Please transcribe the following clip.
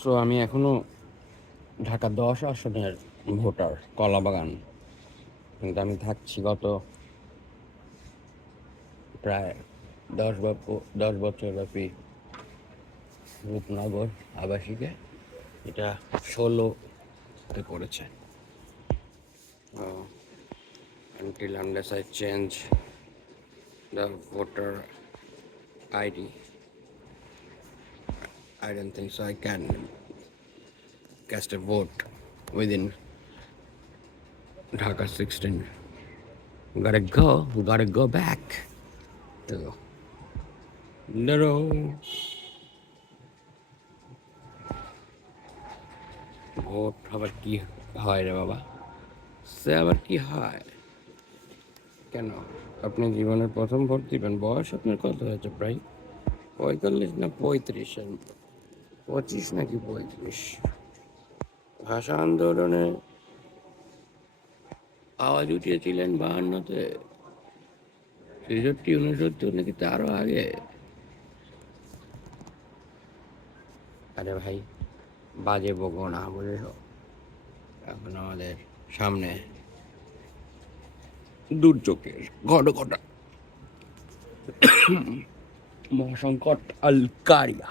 So আমি এখনো ঢাকা 10 আসনের ভোটার, কলাবাগান। কিন্তু আমি থাকছি গত প্রায় 10 বছর ব্যাপী রূপনগর আবাসিকে। এটা 16-তে পড়েছে। Until unless I change the voter ID, I don't think so I can cast a vote within Dhaka 16. Gotta go back to no. Vote আবার কি হয় রে বাবা? সে আবার কি হয়? কেন আপনি জীবনের প্রথম ভোট দিবেন? বয়স আপনার কত হয়েছে? প্রায় 45 না 35? 25 নাকি 35? ভাষা আন্দোলনে আওয়াজ উঠিয়েছিলেন 52-তে, 63, 69 নাকি তারও আগে? আরে ভাই, বাজে বকো না বুঝেছো? এখন আমাদের সামনে দুর্যোগের ঘটঘটা মহাসংকট আল কারিয়া।